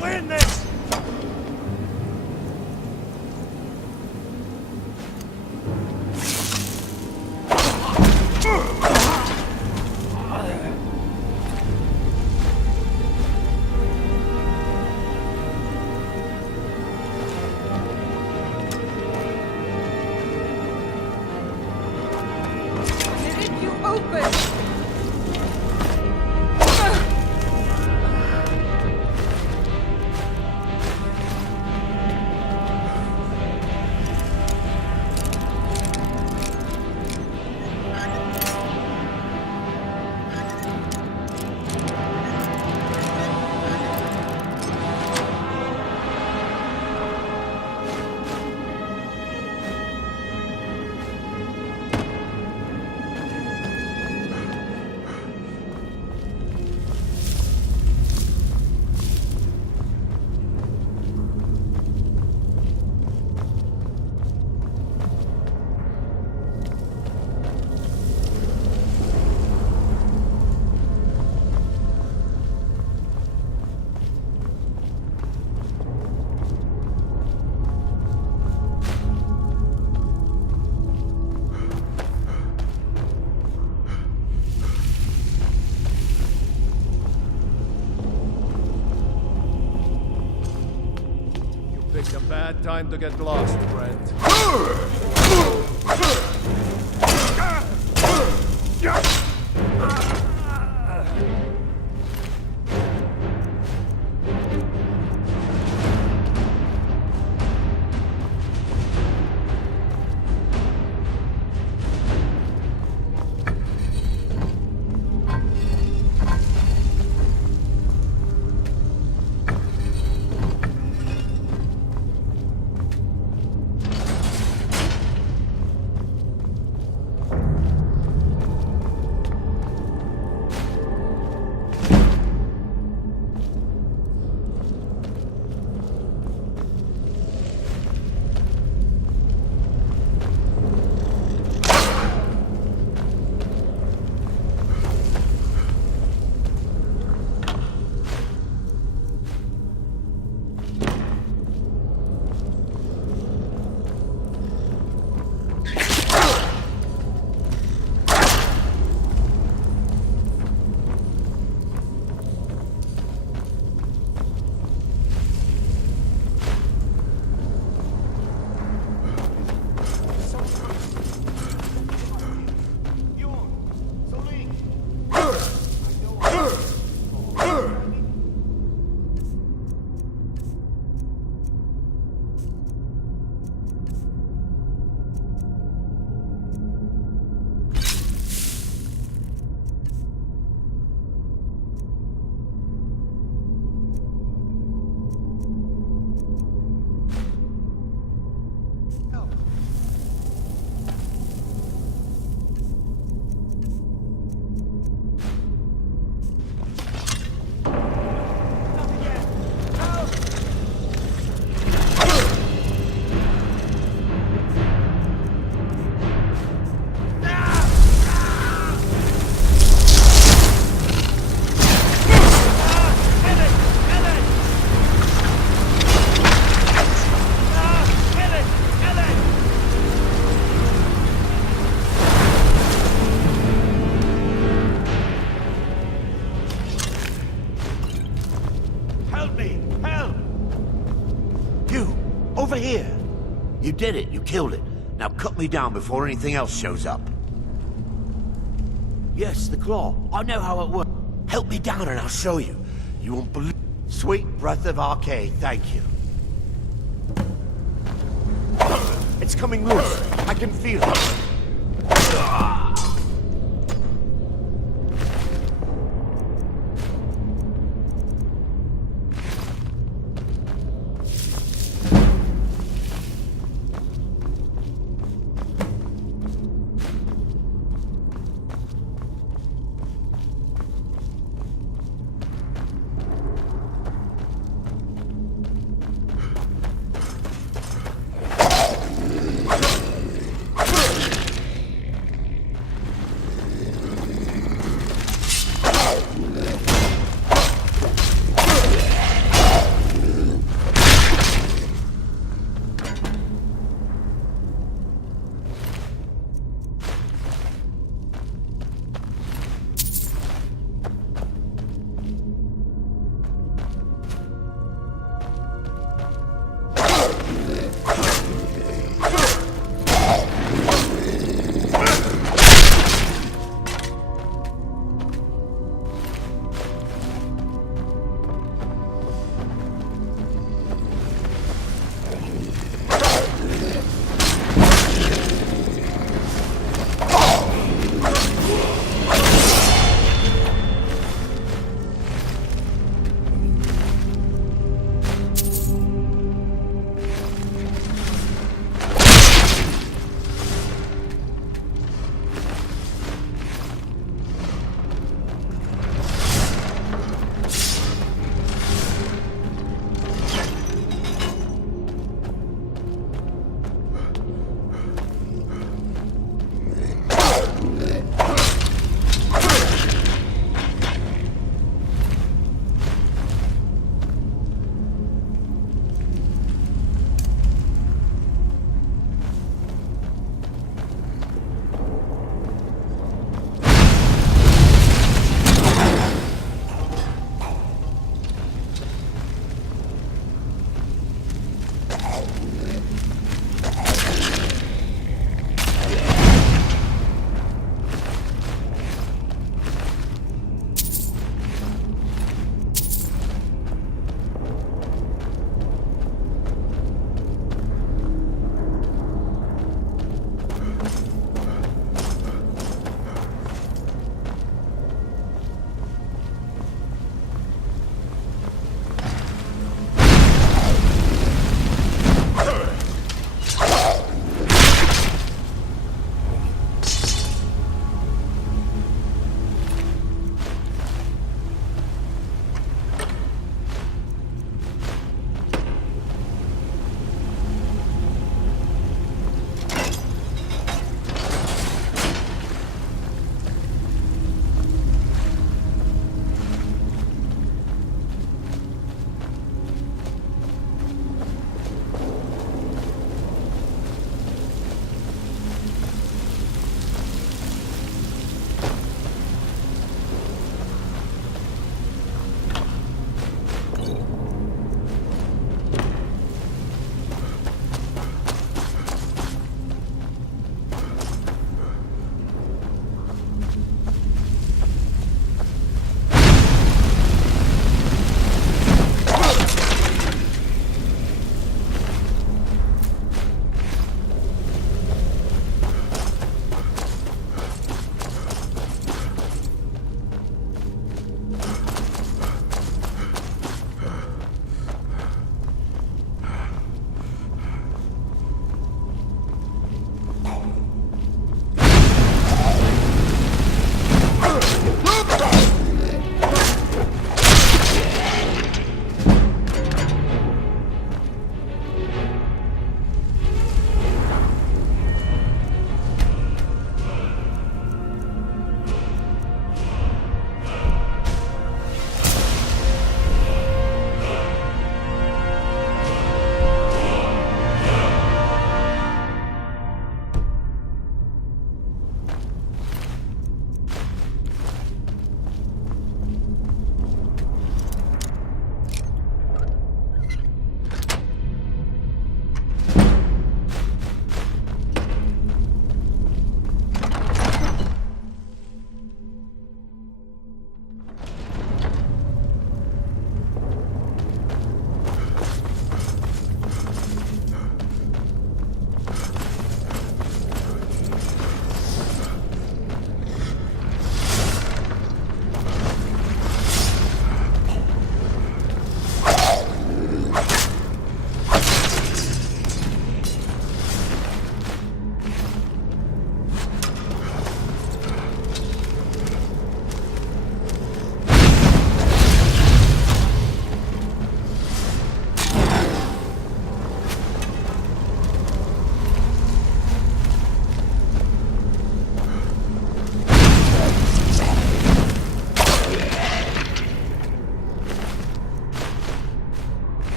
win this! Didn't you open? Picked a bad time to get lost, friend. Over here! You did it. You killed it. Now cut me down before anything else shows up. Yes, the claw. I know how it works. Help me down and I'll show you. You won't believe... Sweet breath of arcade, thank you. It's coming loose. I can feel it.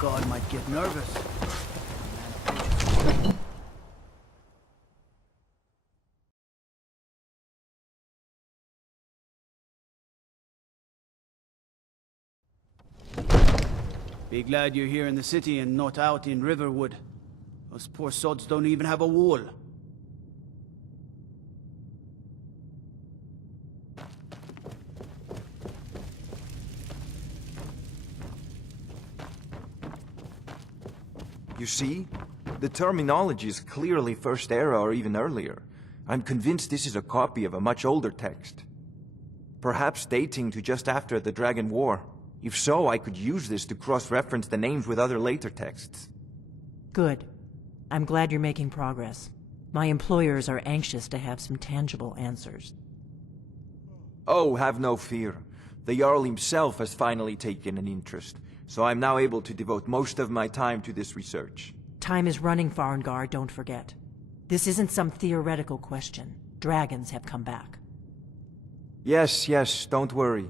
God might get nervous. Be glad you're here in the city and not out in Riverwood. Those poor sods don't even have a wall. You see? The terminology is clearly First Era or even earlier. I'm convinced this is a copy of a much older text. Perhaps dating to just after the Dragon War. If so, I could use this to cross-reference the names with other later texts. Good. I'm glad you're making progress. My employers are anxious to have some tangible answers. Oh, have no fear. The Jarl himself has finally taken an interest, so I'm now able to devote most of my time to this research. Time is running, Farengar, don't forget. This isn't some theoretical question. Dragons have come back. Yes, don't worry.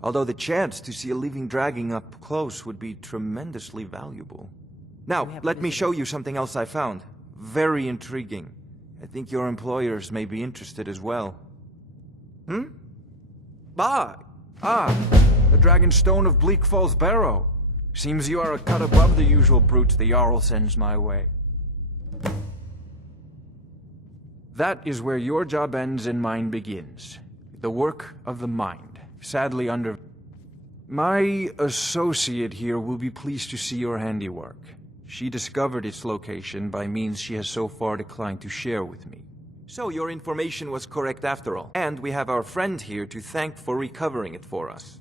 Although the chance to see a living dragon up close would be tremendously valuable. Now, let me show you something else I found. Very intriguing. I think your employers may be interested as well. The Dragon Stone of Bleak Falls Barrow. Seems you are a cut above the usual brutes the Jarl sends my way. That is where your job ends and mine begins. The work of the mind. Sadly under... My associate here will be pleased to see your handiwork. She discovered its location by means she has so far declined to share with me. So your information was correct after all. And we have our friend here to thank for recovering it for us.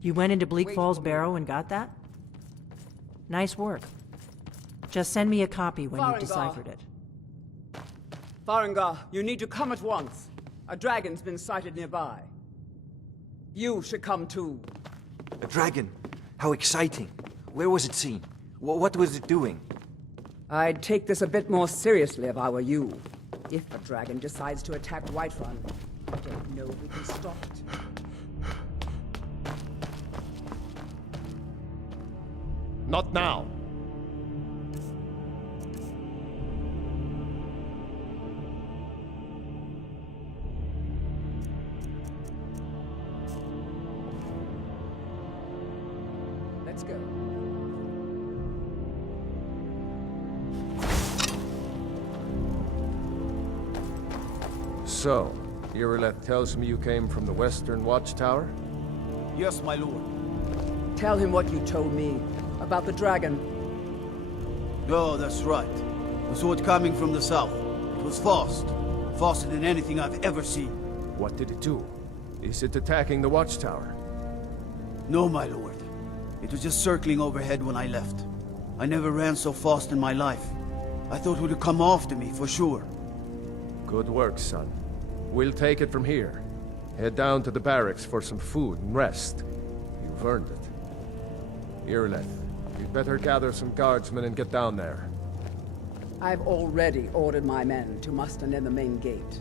You went into Bleak Falls Barrow and got that? Nice work. Just send me a copy when you've deciphered it. Farengar, you need to come at once. A dragon's been sighted nearby. You should come too. A dragon? How exciting. Where was it seen? What was it doing? I'd take this a bit more seriously if I were you. If a dragon decides to attack Whiterun, I don't know if we can stop it. Not now. Let's go. So, Irileth tells me you came from the Western Watchtower? Yes, my lord. Tell him what you told me about the dragon. Oh, that's right. We saw it coming from the south. It was fast. Faster than anything I've ever seen. What did it do? Is it attacking the Watchtower? No, my lord. It was just circling overhead when I left. I never ran so fast in my life. I thought it would come after me, for sure. Good work, son. We'll take it from here. Head down to the barracks for some food and rest. You've earned it. Irileth, you'd better gather some guardsmen and get down there. I've already ordered my men to muster near the main gate.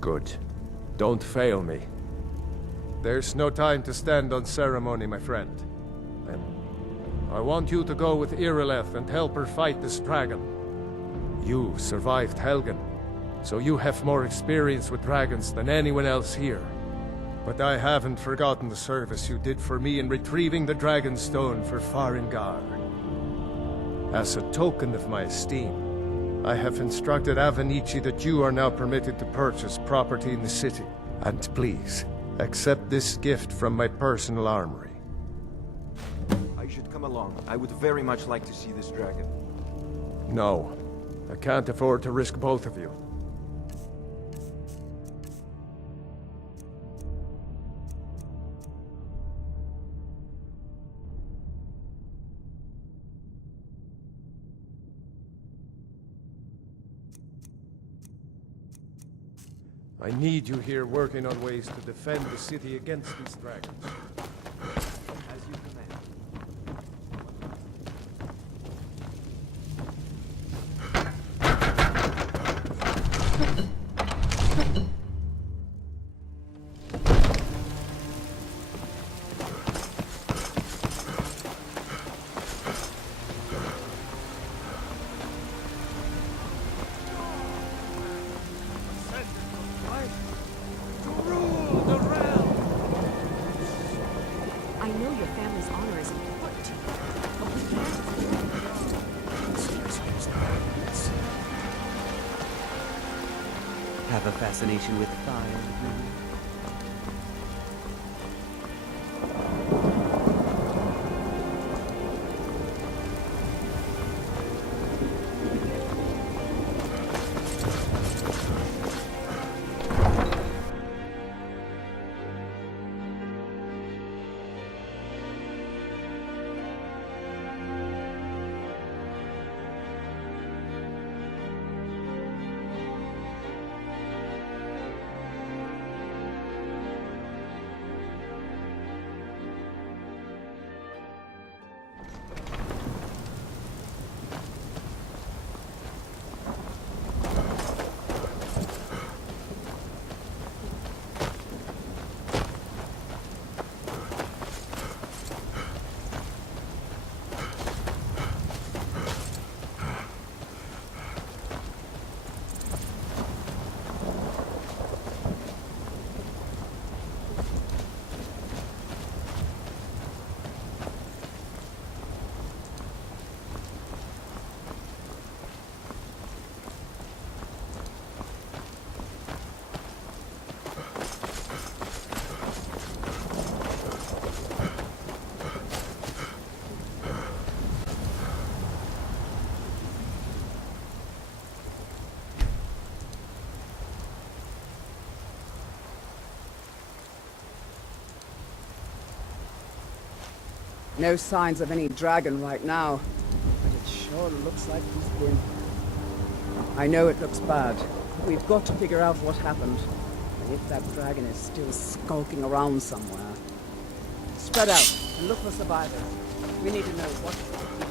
Good. Don't fail me. There's no time to stand on ceremony, my friend. And I want you to go with Irileth and help her fight this dragon. You survived Helgen, so you have more experience with dragons than anyone else here. But I haven't forgotten the service you did for me in retrieving the Dragon Stone for Farengar. As a token of my esteem, I have instructed Avenici that you are now permitted to purchase property in the city. And please, accept this gift from my personal armory. I should come along. I would very much like to see this dragon. No, I can't afford to risk both of you. I need you here working on ways to defend the city against these dragons. As you command. have a fascination with fire. No signs of any dragon right now, but it sure looks like he's been. I know it looks bad, but we've got to figure out what happened. And if that dragon is still skulking around somewhere. Spread out and look for survivors. We need to know what is happening.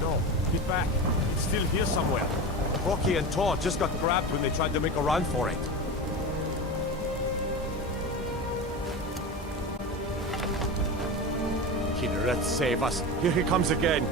No, get back. It's still here somewhere. Rocky and Tor just got grabbed when they tried to make a run for it. Killer, save us. Here he comes again.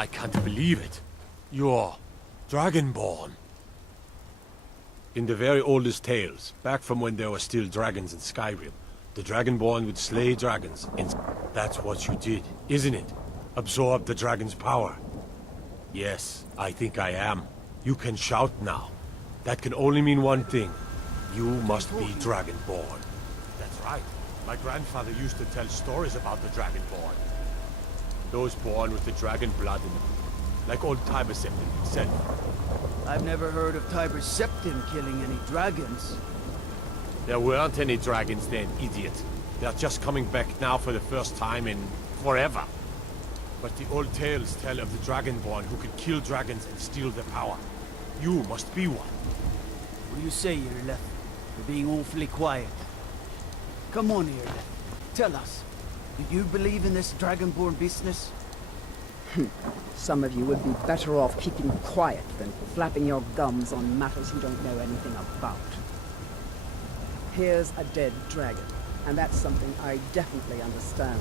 I can't believe it. You're Dragonborn. In the very oldest tales, back from when there were still dragons in Skyrim, the Dragonborn would slay dragons. And that's what you did, isn't it? Absorb the dragon's power. Yes, I think I am. You can shout now. That can only mean one thing. You must be Dragonborn. That's right. My grandfather used to tell stories about the Dragonborn. Those born with the dragon blood in them. Like old Tiber Septim himself. I've never heard of Tiber Septim killing any dragons. There weren't any dragons then, idiot. They're just coming back now for the first time in forever. But the old tales tell of the Dragonborn who could kill dragons and steal their power. You must be one. What do you say, Irileth? You're being awfully quiet. Come on, Irileth. Tell us. Do you believe in this Dragonborn business? Some of you would be better off keeping quiet than flapping your gums on matters you don't know anything about. Here's a dead dragon, and that's something I definitely understand.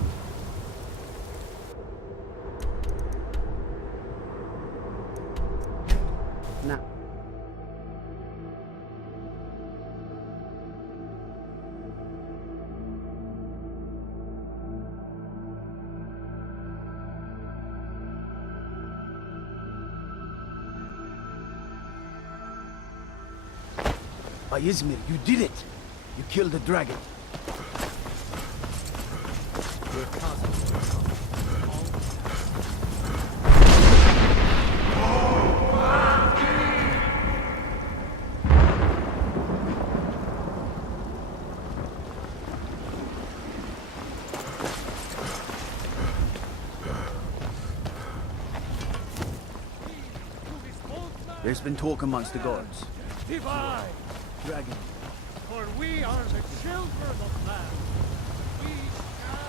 Now, By Izmir, you did it! You killed the dragon. There's been talk amongst the guards. Divide, Dragon. for we are the children of man. We shall.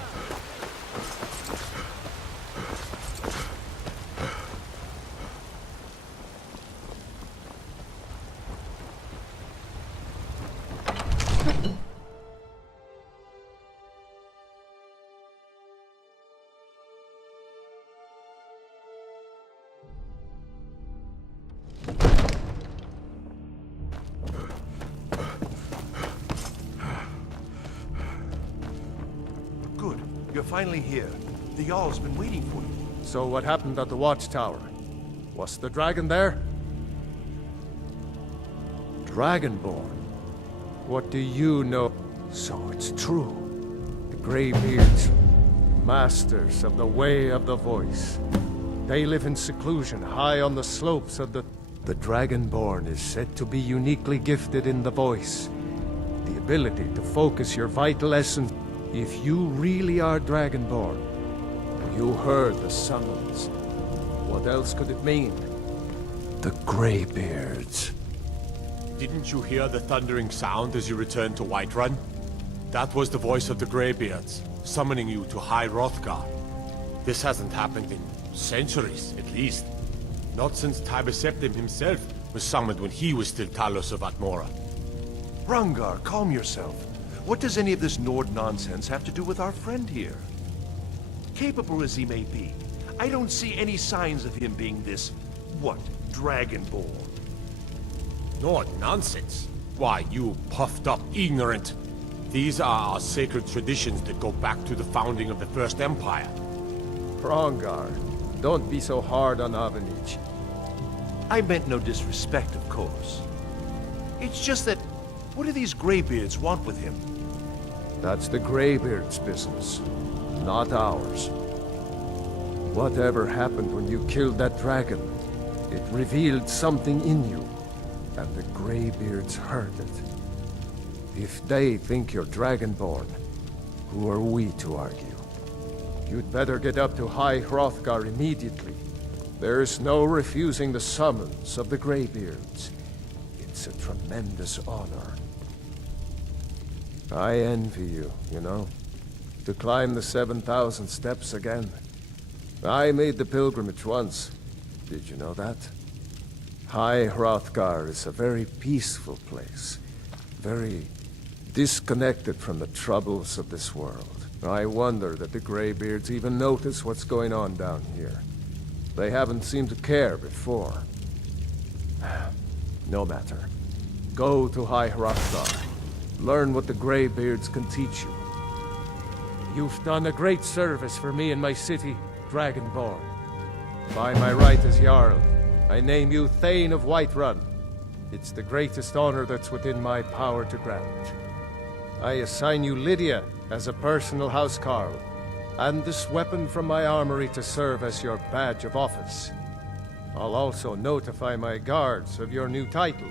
Good. You're finally here. The Jarl's been waiting for you. So what happened at the watchtower? Was the dragon there? Dragonborn? What do you know? So it's true. The Greybeards, masters of the way of the voice. They live in seclusion high on the slopes of the Dragonborn is said to be uniquely gifted in the voice. The ability to focus your vital essence. If you really are Dragonborn, you heard the summons. What else could it mean? The Greybeards. Didn't you hear the thundering sound as you returned to Whiterun? That was the voice of the Greybeards, summoning you to High Hrothgar. This hasn't happened in centuries, at least. Not since Tiber Septim himself was summoned when he was still Talos of Atmora. Hrongar, calm yourself. What does any of this Nord nonsense have to do with our friend here? Capable as he may be, I don't see any signs of him being this, what, Dragonborn? Nord nonsense? Why, you puffed up ignorant. These are our sacred traditions that go back to the founding of the First Empire. Hrongar, don't be so hard on Avenich. I meant no disrespect, of course. It's just that, what do these Greybeards want with him? That's the Greybeards' business, not ours. Whatever happened when you killed that dragon, it revealed something in you, and the Greybeards heard it. If they think you're Dragonborn, who are we to argue? You'd better get up to High Hrothgar immediately. There's no refusing the summons of the Greybeards. It's a tremendous honor. I envy you, you know, to climb the 7,000 steps again. I made the pilgrimage once. Did you know that? High Hrothgar is a very peaceful place. Very disconnected from the troubles of this world. I wonder that the Greybeards even notice what's going on down here. They haven't seemed to care before. No matter. Go to High Hrothgar. Learn what the Greybeards can teach you. You've done a great service for me and my city, Dragonborn. By my right as Jarl, I name you Thane of Whiterun. It's the greatest honor that's within my power to grant. I assign you Lydia as a personal housecarl, and this weapon from my armory to serve as your badge of office. I'll also notify my guards of your new title.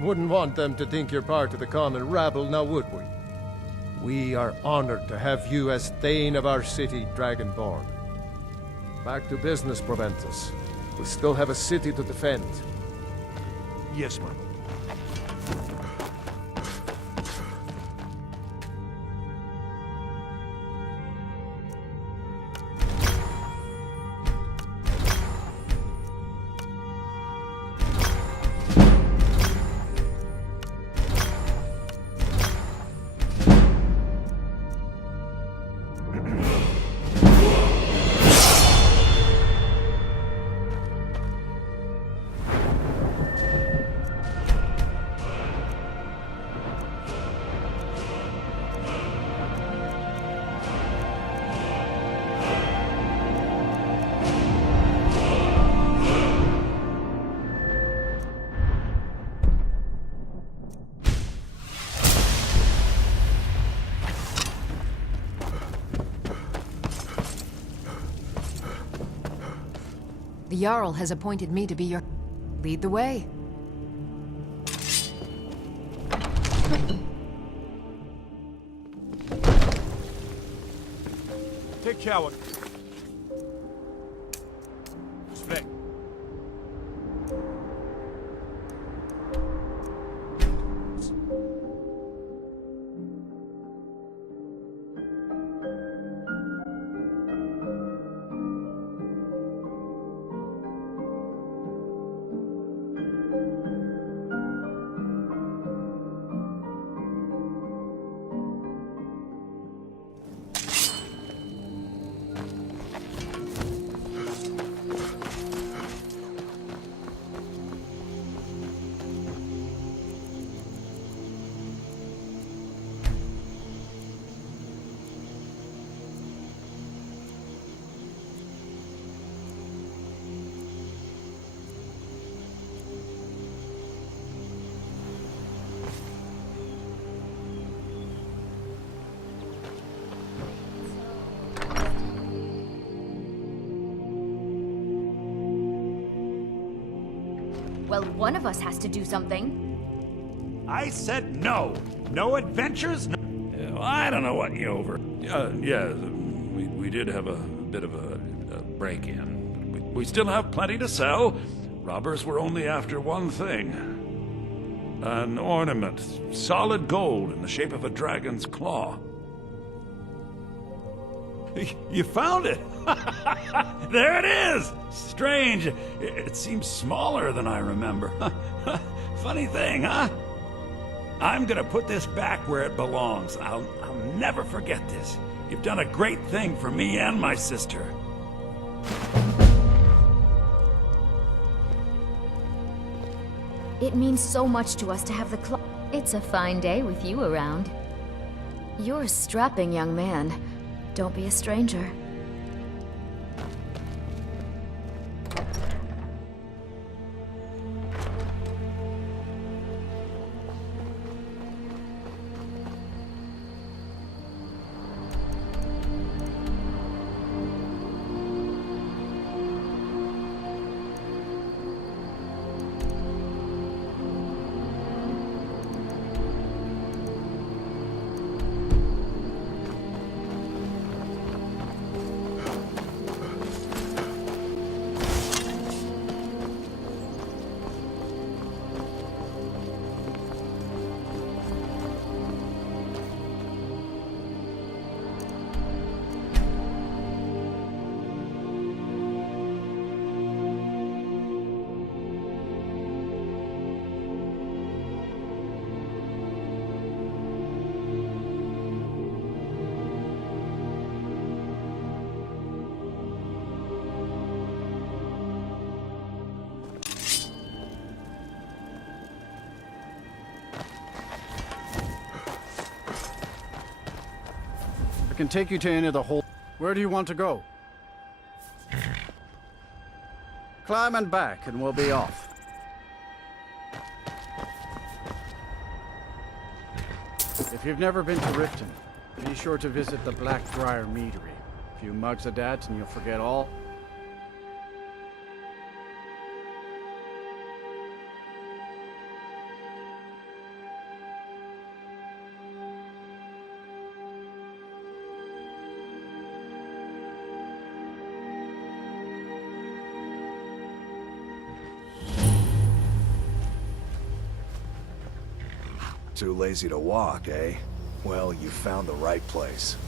Wouldn't want them to think you're part of the common rabble, now would we? We are honored to have you as Thane of our city, Dragonborn. Back to business, Proventus. We still have a city to defend. Yes, my lord. The Jarl has appointed me to be your... Lead the way. Take coward. Split. Well, one of us has to do something. I said no. No adventures? No. Yeah, well, I don't know what you over. Yeah, we did have a bit of a break-in. We still have plenty to sell. Robbers were only after one thing. An ornament. Solid gold in the shape of a dragon's claw. You found it! There it is! Strange. It seems smaller than I remember. Funny thing, huh? I'm gonna put this back where it belongs. I'll never forget this. You've done a great thing for me and my sister. It means so much to us to have the club. It's a fine day with you around. You're a strapping young man. Don't be a stranger. I can take you to any of the hole. Where do you want to go? Climb and back, and we'll be off. If you've never been to Riften, be sure to visit the Blackbriar Meadery. A few mugs of that, and you'll forget all. Too lazy to walk, eh? Well, you found the right place.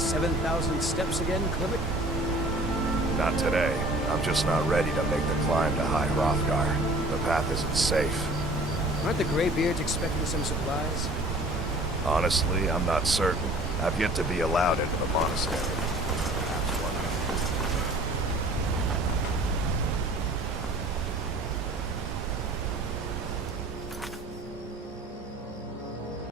7,000 steps again, Clement? Not today. I'm just not ready to make the climb to High Hrothgar. The path isn't safe. Aren't the Greybeards expecting some supplies? Honestly, I'm not certain. I've yet to be allowed into the monastery.